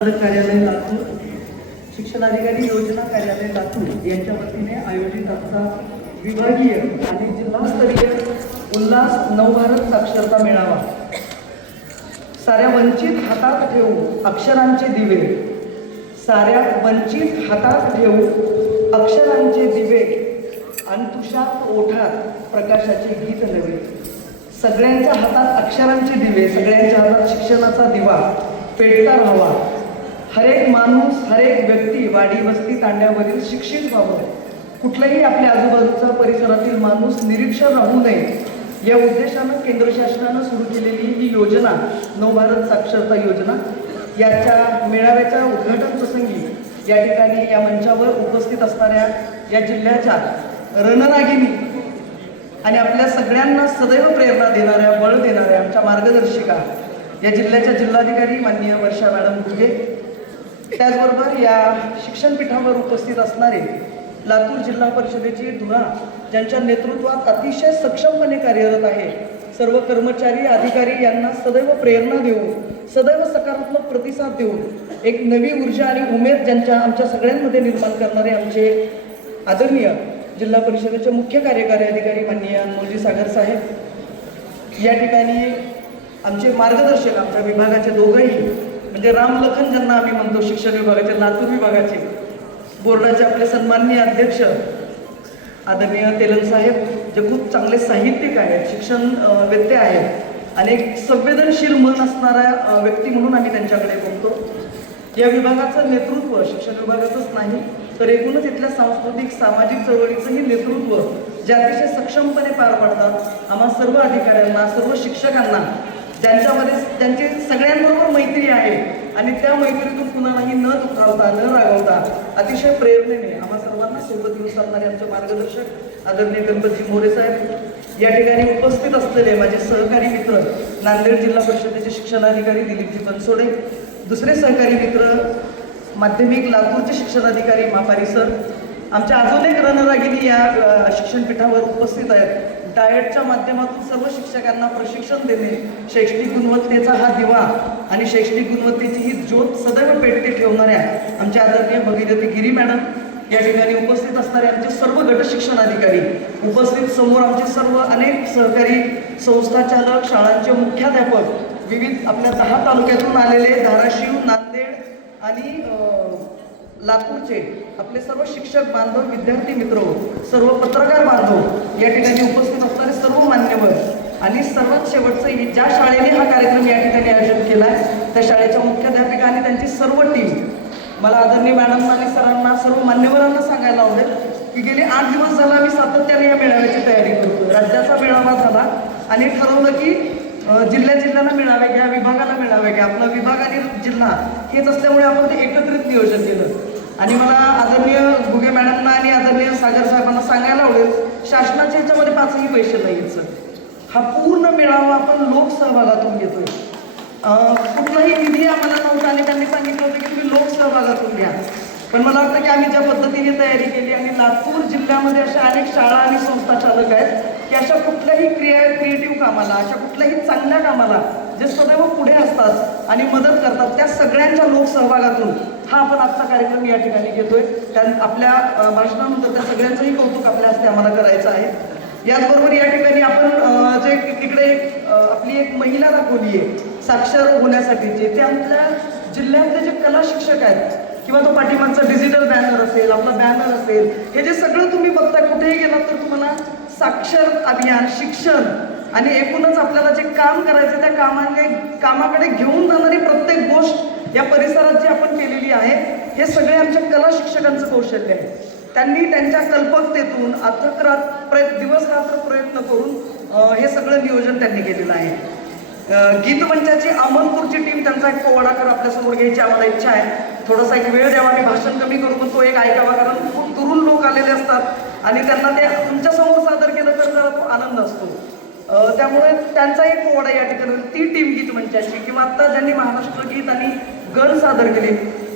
कार्यालय लातूर शिक्षणाधिकारी योजना कार्यालय लातूर यांच्या वतीने आयोजित आजचा विभागीय आणि जिल्हास्तरीय उल्हास नवभारत साक्षरता मेळावा. साऱ्या वंचित हातात ठेवू अक्षरांचे दिवे. साऱ्या वंचित हातात ठेवू अक्षरांचे दिवे अंतुषात ओठात प्रकाशाचे गीत नवे. सगळ्यांच्या हातात अक्षरांचे दिवे सगळ्यांच्या हातात शिक्षणाचा दिवा. पेटता राहावा. हरेक माणूस हरेक व्यक्ती वाडी वस्ती तांड्यावरील शिक्षित व्हावं. कुठलाही आपल्या आजूबाजूचा परिसरातील माणूस निरीक्षण राहू नये. या उद्देशानं केंद्र शासनानं सुरू केलेली ही योजना नवभारत साक्षरता योजना याच्या मेळाव्याच्या उद्घाटन प्रसंगी या ठिकाणी या मंचावर उपस्थित असणाऱ्या या जिल्ह्याच्या रणनागिनी आणि आपल्या सगळ्यांना सदैव प्रेरणा देणाऱ्या बळ देणाऱ्या आमच्या मार्गदर्शिका या जिल्ह्याच्या जिल्हाधिकारी माननीय वर्षा मॅडम घुगे त्याचबरोबर या शिक्षणपीठावर उपस्थित असणारे लातूर जिल्हा परिषदेची धुरा ज्यांच्या नेतृत्वात अतिशय सक्षमपणे कार्यरत आहे सर्व कर्मचारी अधिकारी यांना सदैव प्रेरणा देऊन सदैव सकारात्मक प्रतिसाद देऊन एक नवी ऊर्जा आणि उमेद ज्यांच्या आमच्या सगळ्यांमध्ये निर्माण करणारे आमचे आदरणीय जिल्हा परिषदेचे मुख्य कार्यकारी अधिकारी माननीय अनमोलजी सागर साहेब. या ठिकाणी आमचे मार्गदर्शक आमच्या विभागाचे दोघंही म्हणजे रामलखन ज्यांना आम्ही म्हणतो शिक्षण विभागाचे लातूर विभागाचे बोर्डाचे आपले सन्माननीय अध्यक्ष आदरणीय तेलन साहेब जे खूप चांगले साहित्यिक आहेत शिक्षण व्यक्ते आहेत आणि एक संवेदनशील मन असणारा व्यक्ती म्हणून आम्ही त्यांच्याकडे बघतो. या विभागाचं नेतृत्व शिक्षण विभागाचंच नाही तर एकूणच इथल्या सांस्कृतिक सामाजिक चळवळीचंही नेतृत्व जे अतिशय सक्षमपणे पार पाडतात आम्हा सर्व अधिकाऱ्यांना सर्व शिक्षकांना ज्यांच्यामध्ये त्यांचे सगळ्यांबरोबर मैत्री आहे आणि त्या मैत्रीतून कुणालाही न दुखावता न रागवता अतिशय प्रेरणेने आम्हा सर्वांना सोबत घेऊन चालणारे आमचे मार्गदर्शक आदरणीय गणपतजी मोरे साहेब या ठिकाणी उपस्थित असलेले माझे सहकारी मित्र नांदेड जिल्हा परिषदेचे शिक्षणाधिकारी दिलीपजी बनसोडे दुसरे सहकारी मित्र माध्यमिक लातूरचे शिक्षणाधिकारी मापारी सर आमच्या अजून एक रणरागिनी या शिक्षणपीठावर उपस्थित आहेत. डायटच्या माध्यमातून सर्व शिक्षकांना प्रशिक्षण देणे शैक्षणिक गुणवत्तेचा हा दिवा आणि शैक्षणिक गुणवत्तेची ही ज्योत सदैव पेटते ठेवणाऱ्या आमच्या आदरणीय भगीरथी गिरी मॅडम या ठिकाणी उपस्थित असणारे आमचे सर्व गट शिक्षण अधिकारी उपस्थित समोर आमचे सर्व अनेक सहकारी संस्थाचालक शाळांचे मुख्याध्यापक विविध आपल्या दहा तालुक्यातून आलेले धाराशिव नांदेड आणि लातूरचे आपले सर्व शिक्षक बांधव विद्यार्थी मित्र सर्व पत्रकार बांधव या ठिकाणी उपस्थित मान्यवर. आणि सर्वात शेवटचं ही- ज्या शाळेने हा कार्यक्रम या ठिकाणी आयोजित केला आहे त्या शाळेच्या मुख्याध्यापिका आणि त्यांची सर्व टीम मला आदरणीय मॅडम आणि सरांना सर्व मान्यवरांना सांगायला आवडेल की गेले आठ दिवस झाला मी सातत्याने या मेळाव्याची तयारी करतो राज्याचा मेळावा झाला आणि ठरवलं की जिल्ह्या जिल्ह्याला मिळावे घ्या विभागाला मिळावे घ्या. आपला विभाग आणि जिल्हा हेच असल्यामुळे आपण ते एकत्रित नियोजन केलं. आणि मला आदरणीय भुगे मॅडमना आणि आदरणीय सागर साहेबांना सांगायला आवडेल शासनाच्या ह्याच्यामध्ये पाच पैसे नाहीत सर हा पूर्ण मेळावा आपण लोकसहभागातून घेतोय. कुठलाही निधी आम्हाला नव्हता आणि त्यांनी सांगितलं होतं की तुम्ही लोकसहभागातून घ्या. पण मला वाटतं की आम्ही ज्या पद्धतीने तयारी केली आणि लातूर जिल्ह्यामध्ये अशा अनेक शाळा आणि संस्था चालक आहेत की अशा कुठल्याही क्रिया क्रिएटिव्ह कामाला अशा कुठल्याही चांगल्या कामाला जे सदैव पुढे असतात आणि मदत करतात त्या सगळ्यांच्या लोकसहभागातून हा आपण आजचा कार्यक्रम या ठिकाणी घेतोय. त्या आपल्या भाषणानंतर त्या सगळ्यांचंही कौतुक आपल्या हस्ते आम्हाला करायचं आहे. याचबरोबर या ठिकाणी आपण जे तिकडे आपली एक महिला दाखवली आहे साक्षर होण्यासाठीची ते आपल्या जिल्ह्यातले जे कला शिक्षक आहेत किंवा तो पाठीमागचा डिजिटल बॅनर असेल आपला बॅनर असेल हे जे सगळं तुम्ही बघता कुठेही गेलात तर तुम्हाला साक्षर अभियान शिक्षण आणि एकूणच आपल्याला जे काम करायचं त्या कामाने कामाकडे घेऊन जाणारी प्रत्येक गोष्ट या परिसरात जी आपण केलेली आहे हे सगळे आमच्या कला शिक्षकांचं कौशल्य आहे. त्यांनी त्यांच्या कल्पकतेतून अथक रात प्रयत्न दिवस रात्र प्रयत्न करून हे सगळं नियोजन त्यांनी केलेलं आहे. गीतमंचाची अमनपूरची टीम त्यांचा एक पोवाडाकर आपल्यासमोर घ्यायची आम्हाला इच्छा आहे. थोडासा एक वेळ द्यावा मी भाषण कमी करू पण तो एक ऐकावा कारण खूप दुरून लोक आलेले असतात आणि त्यांना ते तुमच्यासमोर सादर केलं तर जरा तो आनंद असतो. त्यामुळे त्यांचा एक पोवाडा या ठिकाणी ती टीम गीत मंचाची किंवा आत्ता ज्यांनी महाराष्ट्र गीत आणि गण सादर केले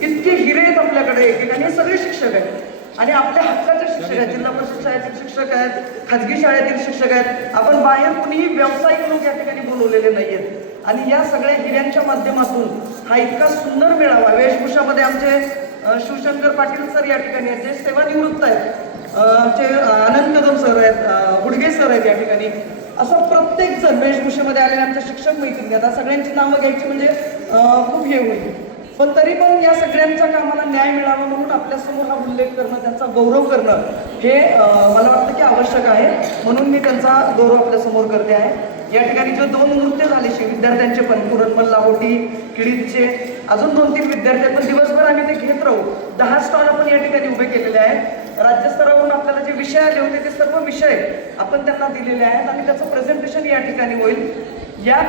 इतके हिरे आहेत आपल्याकडे एकेकाने हे सगळे शिक्षक आहेत. आणि आपल्या हक्काचे शिक्षक आहेत. जिल्हा परिषद शाळेतील शिक्षक आहेत खाजगी शाळेतील शिक्षक आहेत. आपण बाहेर कुणीही व्यावसायिक लोक या ठिकाणी बोलवलेले नाहीयेत. आणि या सगळ्या हिऱ्यांच्या माध्यमातून हा इतका सुंदर मेळावा वेशभूषामध्ये आमचे शिवशंकर पाटील सर या ठिकाणी आहेत जे सेवानिवृत्त आहेत. आमचे आनंद कदम सर आहेत गुडगे सर आहेत या ठिकाणी. असं प्रत्येक जण वेशभूषेमध्ये आलेले आमचे शिक्षक मैत्रिणी आता सगळ्यांची नावं घ्यायची म्हणजे खूप हे होईल. पण तरी पण या सगळ्यांच्या कामाला न्याय मिळावा म्हणून आपल्यासमोर हा उल्लेख करणं त्यांचा गौरव करणं हे मला वाटतं की आवश्यक आहे. म्हणून मी त्यांचा गौरव आपल्यासमोर करते आहे. या ठिकाणी जे दोन नृत्य झाले विद्यार्थ्यांचे पण पुरणमल लाहोटी किडीचे अजून दोन तीन विद्यार्थी पण दिवसभर आम्ही ते घेत राहू. दहा स्टॉल आपण या ठिकाणी उभे केलेले आहेत. राज्यस्तरावरून आपल्याला जे विषय आले होते ते सर्व विषय आपण त्यांना दिलेले आहेत आणि त्याचं प्रेझेंटेशन या ठिकाणी होईल. या